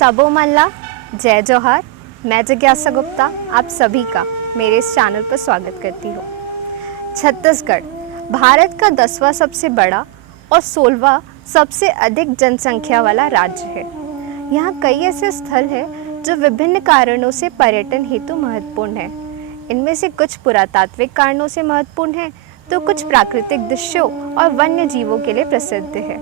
सबो मनला जय जोहार। मैं जिज्ञासा गुप्ता आप सभी का मेरे इस चैनल पर स्वागत करती हूँ। छत्तीसगढ़ भारत का 10वां सबसे बड़ा और 16वां सबसे अधिक जनसंख्या वाला राज्य है। यहाँ कई ऐसे स्थल हैं जो विभिन्न कारणों से पर्यटन हेतु महत्वपूर्ण हैं। इनमें से कुछ पुरातात्विक कारणों से महत्वपूर्ण हैं तो कुछ प्राकृतिक दृश्यों और वन्य जीवों के लिए प्रसिद्ध है।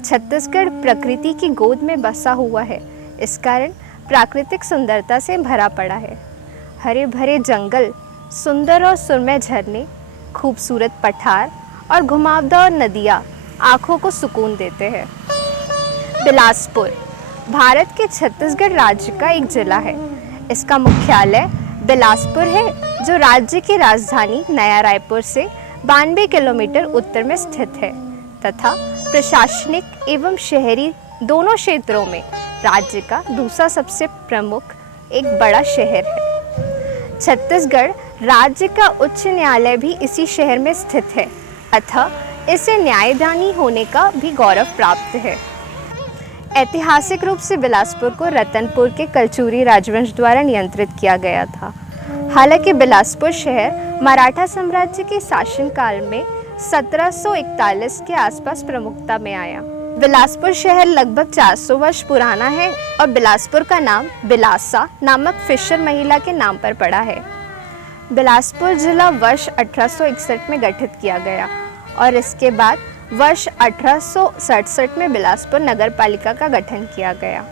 छत्तीसगढ़ प्रकृति की गोद में बसा हुआ है, इस कारण प्राकृतिक सुंदरता से भरा पड़ा है। हरे भरे जंगल, सुंदर और सुरमय झरने, खूबसूरत पठार और घुमावदार नदियाँ आँखों को सुकून देते हैं। बिलासपुर भारत के छत्तीसगढ़ राज्य का एक जिला है। इसका मुख्यालय बिलासपुर है, जो राज्य की राजधानी नया रायपुर से 92 किलोमीटर उत्तर में स्थित है तथा प्रशासनिक एवं शहरी दोनों क्षेत्रों में राज्य का दूसरा सबसे प्रमुख एक बड़ा शहर है। छत्तीसगढ़ राज्य का उच्च न्यायालय भी इसी शहर में स्थित है, अतः इसे न्यायदानी होने का भी गौरव प्राप्त है। ऐतिहासिक रूप से बिलासपुर को रतनपुर के कलचुरी राजवंश द्वारा नियंत्रित किया गया था। हालांकि बिलासपुर शहर मराठा साम्राज्य के शासनकाल में 1741 के आसपास प्रमुखता में आया। बिलासपुर शहर लगभग 400 वर्ष पुराना है और बिलासपुर का नाम बिलासा नामक फिशर महिला के नाम पर पड़ा है। बिलासपुर जिला वर्ष 1861 में गठित किया गया और इसके बाद वर्ष 1867 में बिलासपुर नगर पालिका का गठन किया गया।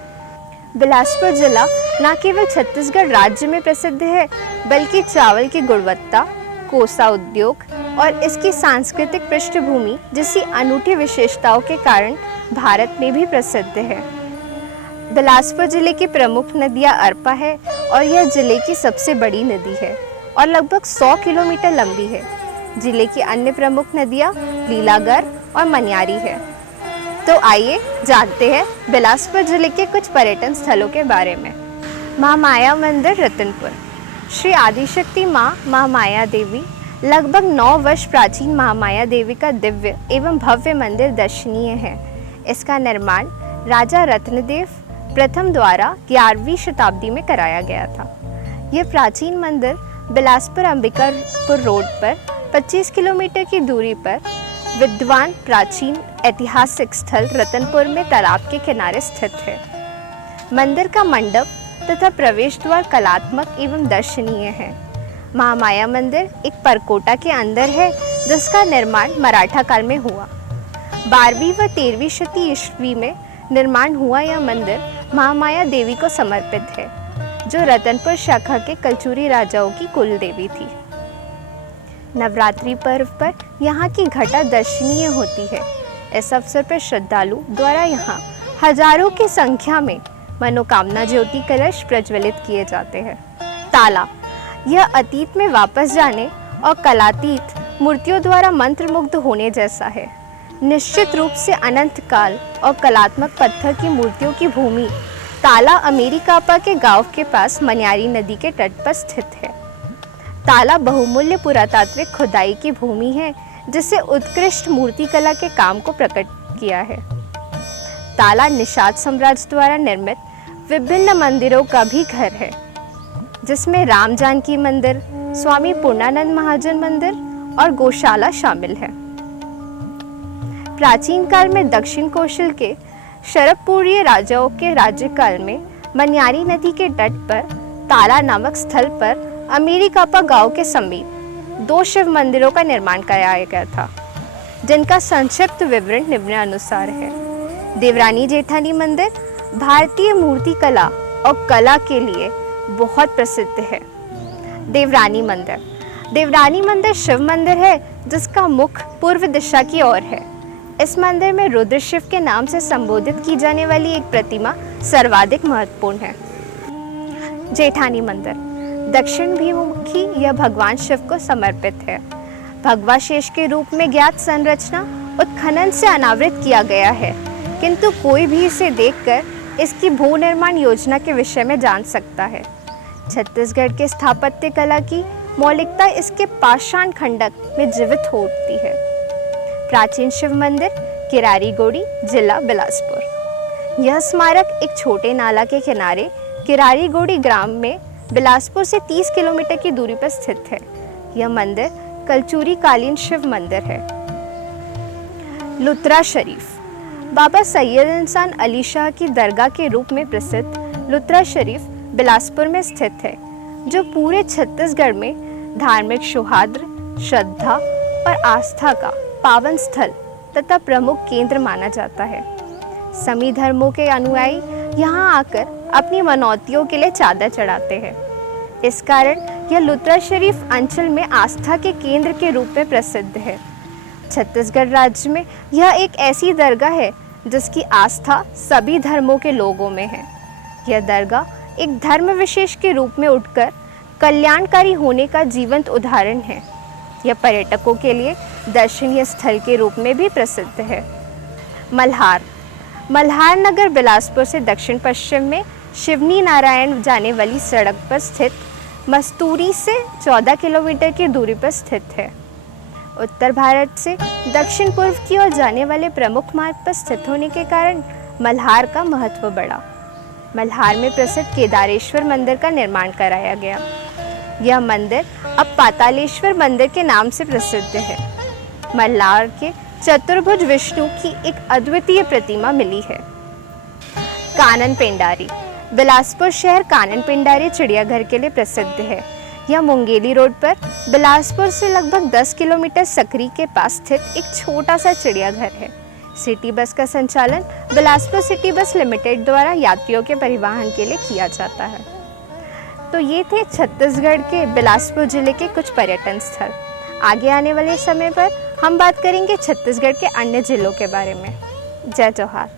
बिलासपुर जिला न केवल छत्तीसगढ़ राज्य में प्रसिद्ध है, बल्कि चावल की गुणवत्ता, कोसा उद्योग और इसकी सांस्कृतिक पृष्ठभूमि जैसी अनूठी विशेषताओं के कारण भारत में भी प्रसिद्ध है। बिलासपुर जिले की प्रमुख नदियां अरपा है और यह जिले की सबसे बड़ी नदी है और लगभग 100 किलोमीटर लंबी है। जिले की अन्य प्रमुख नदियां लीलागर और मनियारी है। तो आइए जानते हैं बिलासपुर जिले के कुछ पर्यटन स्थलों के बारे में। महामाया मंदिर रतनपुर। श्री आदिशक्ति माँ महामाया देवी लगभग 9 वर्ष प्राचीन महामाया देवी का दिव्य एवं भव्य मंदिर दर्शनीय है। इसका निर्माण राजा रत्नदेव प्रथम द्वारा 11वीं शताब्दी में कराया गया था। यह प्राचीन मंदिर बिलासपुर अंबिकापुर रोड पर 25 किलोमीटर की दूरी पर विद्वान प्राचीन ऐतिहासिक स्थल रतनपुर में तालाब के किनारे स्थित है। मंदिर का मंडप तथा प्रवेश द्वार कलात्मक एवं दर्शनीय है। महामाया मंदिर एक परकोटा के अंदर है, जिसका निर्माण मराठा काल में हुआ। 12वीं व 13वीं शती ईस्वी में निर्माण हुआ यह मंदिर महामाया देवी को समर्पित है, जो रतनपुर शाखा के कलचुरी राजाओं की कुल देवी थी। नवरात्रि पर्व पर यहाँ की घटा दर्शनीय होती है। इस अवसर पर श्रद्धालु द्वारा यहाँ हजारों की संख्या में मनोकामना ज्योति कलश प्रज्वलित किए जाते हैं। ताला यह अतीत में वापस जाने और कलातीत मूर्तियों द्वारा मंत्रमुग्ध होने जैसा है। निश्चित रूप से अनंत काल और कलात्मक पत्थर की मूर्तियों की भूमि ताला अमेरिकापा के गांव के पास मनियारी नदी के तट पर स्थित है। ताला बहुमूल्य पुरातात्विक खुदाई की भूमि है, जिससे उत्कृष्ट मूर्ति कला के काम को प्रकट किया है। ताला निषाद साम्राज्य द्वारा निर्मित विभिन्न मंदिरों का भी घर है, जिसमें राम जानकी मंदिर, स्वामी पूर्णानंद महाजन मंदिर और गौशाला शामिल है। प्राचीन काल में दक्षिण कौशल के शरभपूरीय राजाओं के राज्यकाल में मनियारी नदी के तट पर ताला नामक स्थल पर अमेरिकापा गांव के समीप 2 शिव मंदिरों का निर्माण कराया गया था, जिनका संक्षिप्त विवरण निम्नानुसार है। देवरानी जेठानी मंदिर भारतीय मूर्ति कला और कला के लिए बहुत प्रसिद्ध है। देवरानी मंदिर शिव मंदिर है, जिसका मुख पूर्व दिशा की ओर है। इस मंदिर में रुद्र शिव के नाम से संबोधित की जाने वाली एक प्रतिमा सर्वाधिक महत्वपूर्ण है। जेठानी मंदिर दक्षिण भिमुखी यह भगवान शिव को समर्पित है। भगवा शेष के रूप में ज्ञात संरचना उत्खनन से अनावृत किया गया है, किंतु कोई भी इसे देखकर इसकी भू निर्माण योजना के विषय में जान सकता है। छत्तीसगढ़ के स्थापत्य कला की मौलिकता इसके पाषाण खंडक में जीवित हो उठती है। प्राचीन शिव मंदिर किरारी गोड़ी, जिला बिलासपुर। यह स्मारक एक छोटे नाला के किनारे किरारी गोड़ी ग्राम में बिलासपुर से 30 किलोमीटर की दूरी पर स्थित है। यह मंदिर कलचुरी कालीन शिव मंदिर है। लुत्रा शरीफ बाबा सैयद इंसान अली शाह की दरगाह के रूप में प्रसिद्ध लुत्रा शरीफ बिलासपुर में स्थित है, जो पूरे छत्तीसगढ़ में धार्मिक सौहार्द, श्रद्धा और आस्था का पावन स्थल तथा प्रमुख केंद्र माना जाता है। सभी धर्मों के अनुयायी यहाँ आकर अपनी मनौतियों के लिए चादर चढ़ाते हैं। इस कारण यह लुत्रा शरीफ अंचल में आस्था के केंद्र के रूप में प्रसिद्ध है। छत्तीसगढ़ राज्य में यह एक ऐसी दरगाह है जिसकी आस्था सभी धर्मों के लोगों में है। यह दरगाह एक धर्म विशेष के रूप में उठकर कल्याणकारी होने का जीवंत उदाहरण है। यह पर्यटकों के लिए दर्शनीय स्थल के रूप में भी प्रसिद्ध है। मल्हार नगर बिलासपुर से दक्षिण पश्चिम में शिवनी नारायण जाने वाली सड़क पर स्थित मस्तूरी से 14 किलोमीटर की दूरी पर स्थित है। उत्तर भारत से दक्षिण पूर्व की ओर जाने वाले प्रमुख मार्ग पर स्थित होने के कारण मल्हार का महत्व बढ़ा। मल्हार में प्रसिद्ध केदारेश्वर मंदिर का निर्माण कराया गया। यह मंदिर अब पातालेश्वर मंदिर के नाम से प्रसिद्ध है। मल्हार के चतुर्भुज विष्णु की एक अद्वितीय प्रतिमा मिली है। कानन पेंडारी बिलासपुर शहर कानन पेंडारी चिड़ियाघर के लिए प्रसिद्ध है। यह मुंगेली रोड पर बिलासपुर से लगभग 10 किलोमीटर सकरी के पास स्थित एक छोटा सा चिड़ियाघर है। सिटी बस का संचालन बिलासपुर सिटी बस लिमिटेड द्वारा यात्रियों के परिवहन के लिए किया जाता है। तो ये थे छत्तीसगढ़ के बिलासपुर जिले के कुछ पर्यटन स्थल। आगे आने वाले समय पर हम बात करेंगे छत्तीसगढ़ के अन्य जिलों के बारे में। जय जौहार।